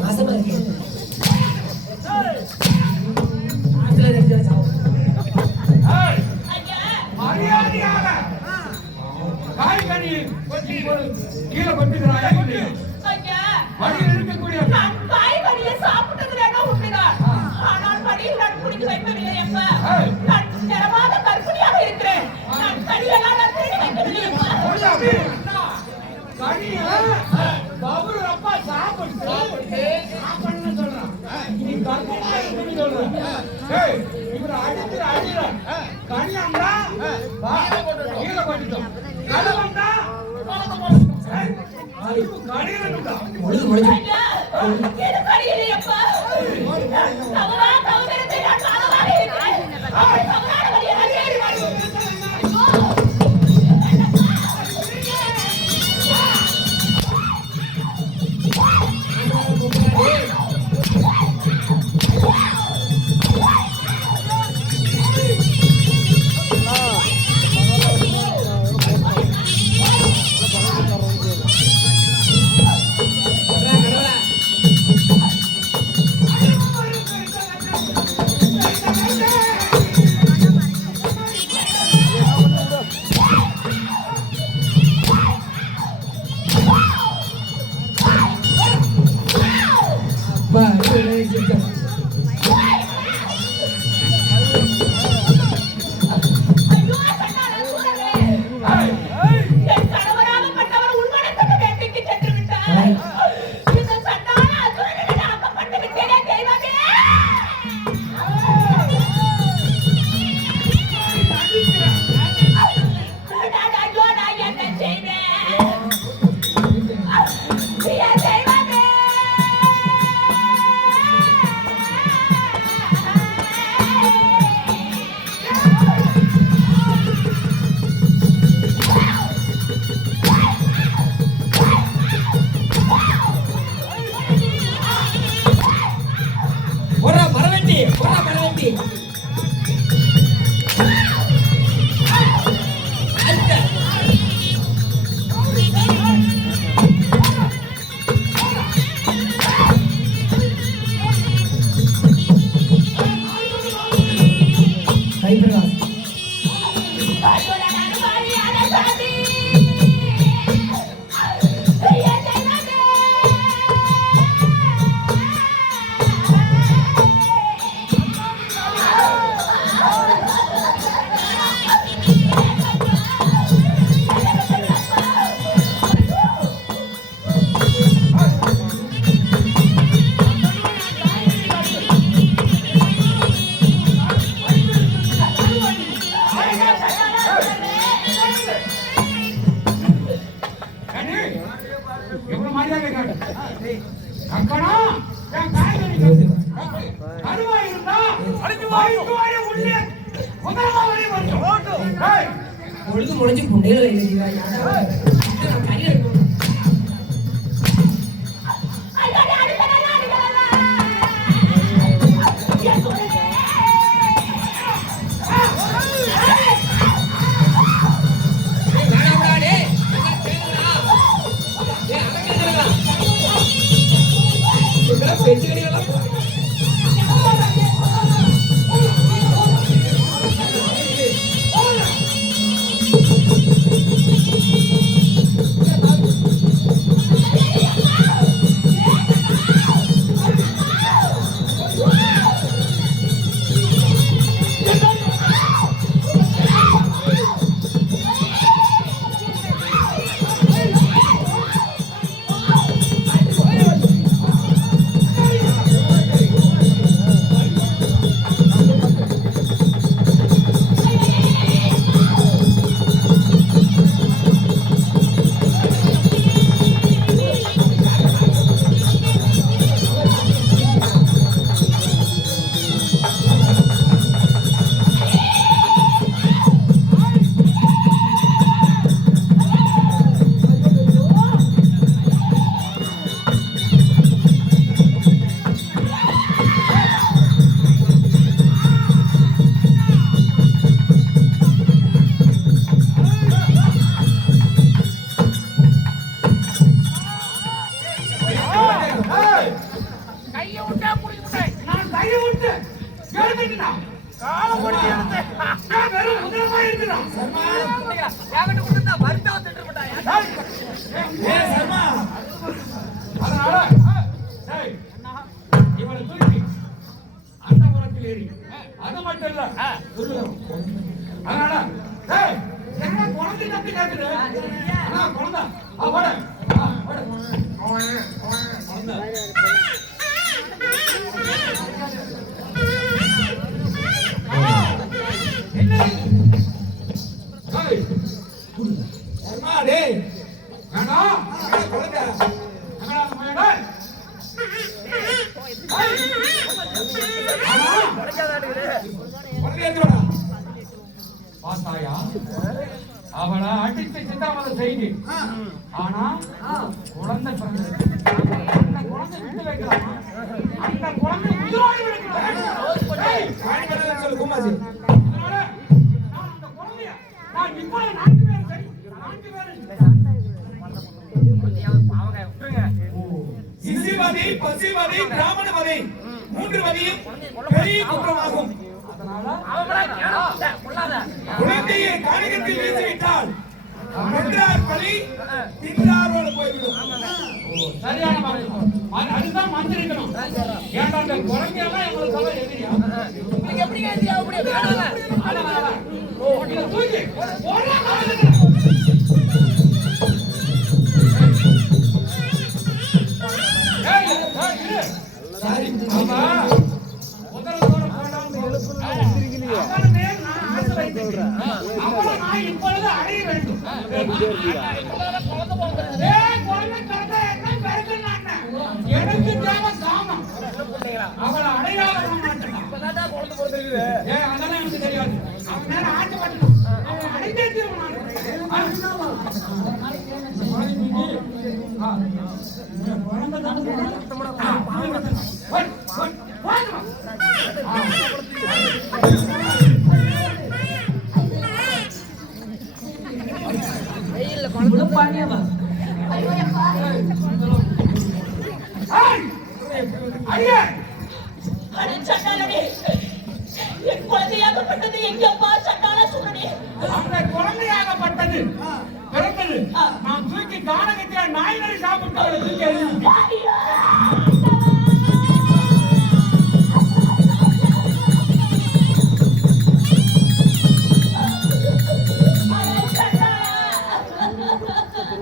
மாசமா இருக்கேன். மரியாதையாக காய்கறி கீழே கொட்டுகிறாயா வழியில் இருக்கக்கூடிய காய்கறியை சாப்பிட்டது வேணா உண்மைதான். ஆனால் வழியில் நான் குடிக்க வைப்பதில்லை. எப்ப நான் நிறமாத கற்பிணியாக இருக்கிறேன். நான் கனியெல்லாம் நான் தேடி வைக்கவில்லை. கனிய பவுரு அப்பா சாப்பிடணும்னு சொல்றான். நீ கற்பமா இருக்குன்னு சொல்ற. இவர் அடிக்கிற கனியாண்டா கீழே கொட்டிட்டோம். கலவண்டா முழுது முழுது இது கனியில்லை. எப்ப தவறா தவறத்தை நான் காணமாக இருக்கிறேன். தவறான வழியை அறியேறி முழுது முளைஞ்சு புண்டையில இருக்குடா. காலம் போட்டு எடுத்து. நான் வெறும் முதலமா இருக்குடா. சர்மா யாவட்ட கொடுத்தா வருத்தா வந்துட்டு போட்டாயா ஏய் சர்மா அதனால டேய் இவனை தூக்கி அந்த புறத்தில் ஏறி அது மட்டும் இல்ல அதனால டேய் என்ன குழந்தை தப்பி கேக்குது அண்ணா குழந்தை போட சர்மா டேய் அண்ணா குழந்தை அண்ணா மேடை அண்ணா குழந்தை எடுத்துடா பார்த்தாயா அவளை அடித்து சிந்தாமத செய்தி ஆனா குழந்தை பிறந்தது அந்த குழந்தை விட்டு வைக்கலாமா அந்த குழந்தை உயிரோடு வைக்கலாம் ஏய், காணி பண்ணல சொல்லு குமாசி அதனால நான் அந்த குழந்தைய நான் இப்போது 4 பேர் சரி 4 பேர் சிசிவதி பசிவதி பிராமணவதி 3 வதியும் பெரிய குற்றமாகும் அதனால அவங்களா கேளோ கொள்ளாத குழந்தையை காணிகத்தில் வீசிவிட்டால் வென்றார் பலி தின்றாரோடு போய்விடும் சரியான மாதிரி அதுதான் மந்திரிக்கணும் ஏன்டா அந்த குழந்தையெல்லாம் எங்களுக்கு சொல்ல எதிரியா உங்களுக்கு எப்படி கேட்டியா அப்படியே வேணாங்க அதனால இதை தூக்கி ஒரே காலத்துல ஏய் இரு சாரி ஆமா முதல்ல போடாம அவன மேல் நான் ஆசை வைத்திருக்கிறேன் அவளை நான் இப்பொழுது அடைய வேண்டும் ஏய் குழந்தை கறந்த என்ன பெருக்கணும் எனக்கு தேவை காமம் அவளை அடையாள மாட்டேன் இப்பதான்டா குழந்தை பிறந்திருக்குது ஏய் அதெல்லாம் எனக்கு தெரியாது அவன் மேல ஆட்டு பட்டணும் அவன் அடைந்தே தீர்வு வெயில்ல குழந்தை ஐயோ அப்பா ஐயா அட சண்டாளனே என் குழந்தையாகப்பட்டது எங்கப்பா சண்டாள சுரனே அந்த குழந்தையாகப்பட்டது பிறந்தது நான் தூக்கி கானகத்தில் நாய் நரி சாப்பிட்டு அவளை தூக்கி எறிஞ்சேன். ஐயோ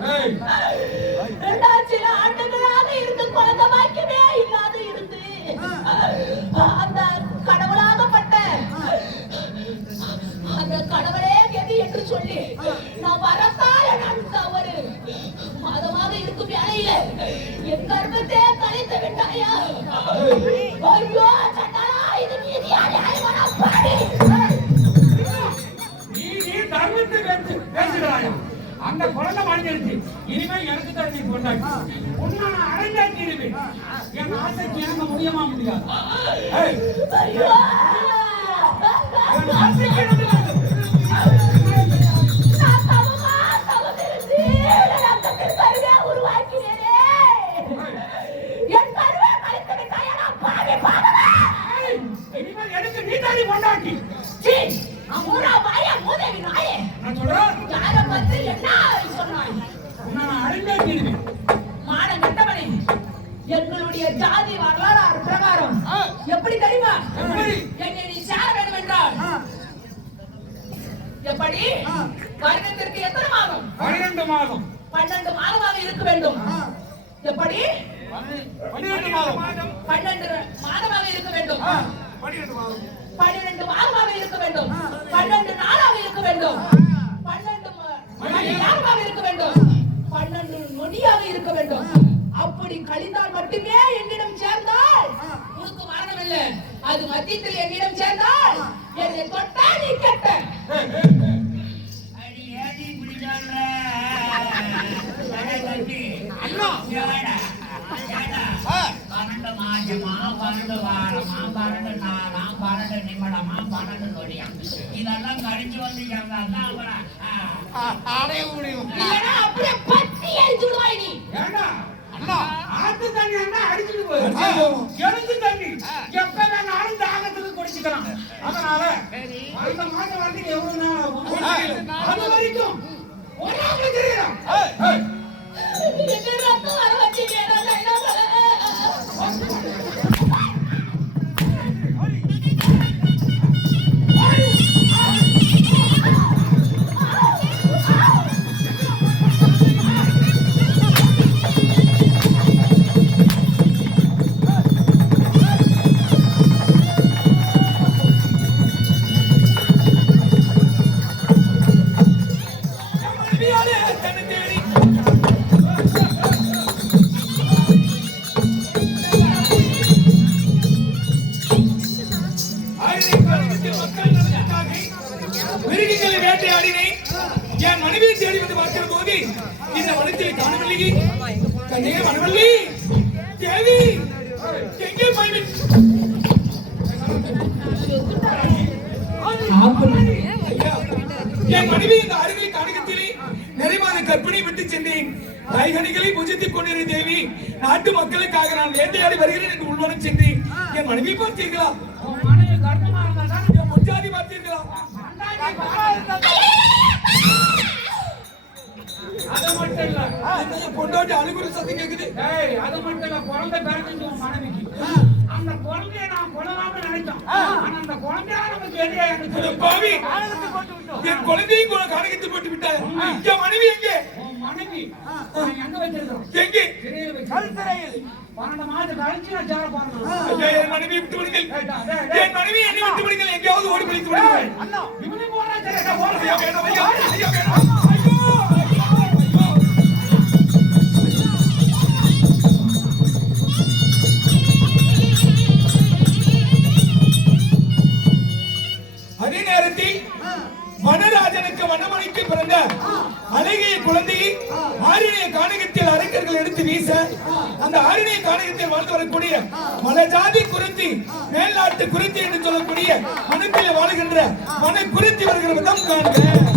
ஏய், சில ஆண்டுகளாக இருந்து குழந்தை பாக்கியமே இல்லாது இருந்து அந்த கடவுளாகப்பட்ட அந்த கடவுளே எது என்று சொல்லி நான் வரத்தால் நான் தவறு மாதமாக இருக்கும் வேலையில என் கர்ப்பத்தை கலைத்து விட்டாயா ஐயோ சண்டாளா இது நீதியா நியாயமான பாடி நீ தர்மத்தை பேசுகிறாயா அந்த குழந்தை வாழ்ந்துருச்சு இனிமே எனக்கு தான் நீ கொண்டாடி உன்னை நான் அடைஞ்சா தீருவேன் என் ஆசைக்கு எனக்கு முடியுமா முடியாது ஏய், ஐயோ என் ஆசைக்கு எனக்கு நான் தவமா தவமிருந்து ரத்தத்தில் கருவே உருவாக்கினேனே என் கருவே கலைத்து விட்டாயா நான் பாவி பாவமே ஏய், இனிமேல் எனக்கு நீ தாண்டி கொண்டாடி சீ நான் ஊரா வாய மூதேவி நாயே நான் சொல்றேன் யார பத்தி என்ன சொன்னாய் உன்னை நான் அடைஞ்சா தீருவேன் மான கட்டவனே எங்களுடைய ஜாதி வரலாறு பிரகாரம் எப்படி தெரியுமா எப்படி? என்னை நீ சேர வேண்டும் என்றால் எப்படி வருடத்திற்கு எத்தனை மாதம் 12 மாதம் 12 மாதமாக இருக்க வேண்டும் எப்படி 12 மாதம் 12 மாதமாக இருக்க வேண்டும் 12 மாதம் 12 மாதமாக இருக்க வேண்டும் 12 நாளாக இருக்க வேண்டும் 12 மணி நேரமாக இருக்க வேண்டும் 12 நொடியாக இருக்க வேண்டும் அப்படி கழிந்தால் மட்டுமே என்னிடம் சேர்ந்தால் உனக்கு மரணம் இல்லை அது மத்தியத்தில் என்னிடம் சேர்ந்தால் என்னை தொட்டா நீ கெட்ட அடி ஏடி பிடிச்சாங்க அண்ணா பன்னெண்டு மாசமா 12 வாரமா 12 நாளா 12 நிமிடமா 12 நொடியா இதெல்லாம் கழிச்சு வந்து இல்லைன்னா அப்படியே பத்தி எரிச்சு விடுவாய் நீ ஏண்டா அண்ணா ஆத்து தண்ணி அண்ணா அடிச்சிட்டு போயிரு கிணத்து தண்ணி எப்ப வேணாலும் தாகத்துக்கு குடிச்சுக்கலாம் அதனால அந்த மாசம் வந்து எவ்வளவு நாள் ஆகும்? அது வரைக்கும் ஒண்ணாவது தெரியும். எங்க ரத்தம் வர வச்சீங்க நான் என்ன மனைவியாலே தன்னை தேடி ஆயினை காலகத்தில் மக்கள் நலனுக்காக மிருகங்களை வேட்டையாடினேன். என் மனைவியை தேடி வந்து பார்க்கிற போது இந்த வனத்தில் காணவில்லை. கண்ணே மனவல்லி தேவி எங்கே போய்விட்டு என் மனைவி இந்த அருகில் காணிக்கத்திலே நிறைவான கற்பிணி விட்டு சென்றேன். காய்கனிகளை புஜித்துக் கொண்டிருந்த தேவி, நாட்டு மக்களுக்காக நான் வேட்டையாடி வருகிறேன் என்று உள்வனம் சென்றேன். என் மனைவி பார்த்தீர்களா? உன் மனைவி கர்ப்பமா இருந்தா என் முஞ்சாதி பார்த்தீர்களா? அது மட்டும் இல்ல. என் பொண்டாட்டி அழுகுற சத்தம் கேக்குது. ஏய், அது மட்டும் இல்ல, குழந்தை பிறந்துச்சு உன் மனைவிக்கு. அந்த குழந்தையை நான் கொல்லலாம்னு நினைச்சோம். ஆனா அந்த குழந்தையா நமக்கு எதிரே அட எனக்கு பாவி, என் குழந்தையும் கூட காணிக்கத்தில் போட்டு விட்டாய். என் மனைவி எங்கே? உன் மனைவி நான் எங்க வச்சிருக்கோம்? எங்கே? சிறையில் வச்சிருக்கோம். 12 மாதம் கழிச்சு நான் சேர பாருங்க. ஐயா, என் மனைவி விட்டு விடுங்கள். என் மனைவி என்னை விட்டு விடுங்கள். எங்கேயாவது ஓடி பிடித்து விடுங்கள். இவனே போறா, சரி, நான் போறேன். ஐயா, வேண்டாம், ஐயா, ஐயா, வேண்டாம். ஐயோ, ஐயோ, ஐயோ. அதே நேரத்தில் வனராஜனுக்கு வனமணிக்கு பிறந்த அழகிய குழந்தையை ஆரிணிய காணிகத்தில் அரக்கர்கள் எடுத்து வீச, அந்த ஆரிணிய காணிகத்தில் வாழ்ந்து வரக்கூடிய மலைஜாதி குறித்தி, மேல்நாட்டு குறித்தி என்று சொல்லக்கூடிய மனத்தில் வாழுகின்ற மன குறித்தி வருகிற விதம் காண்க.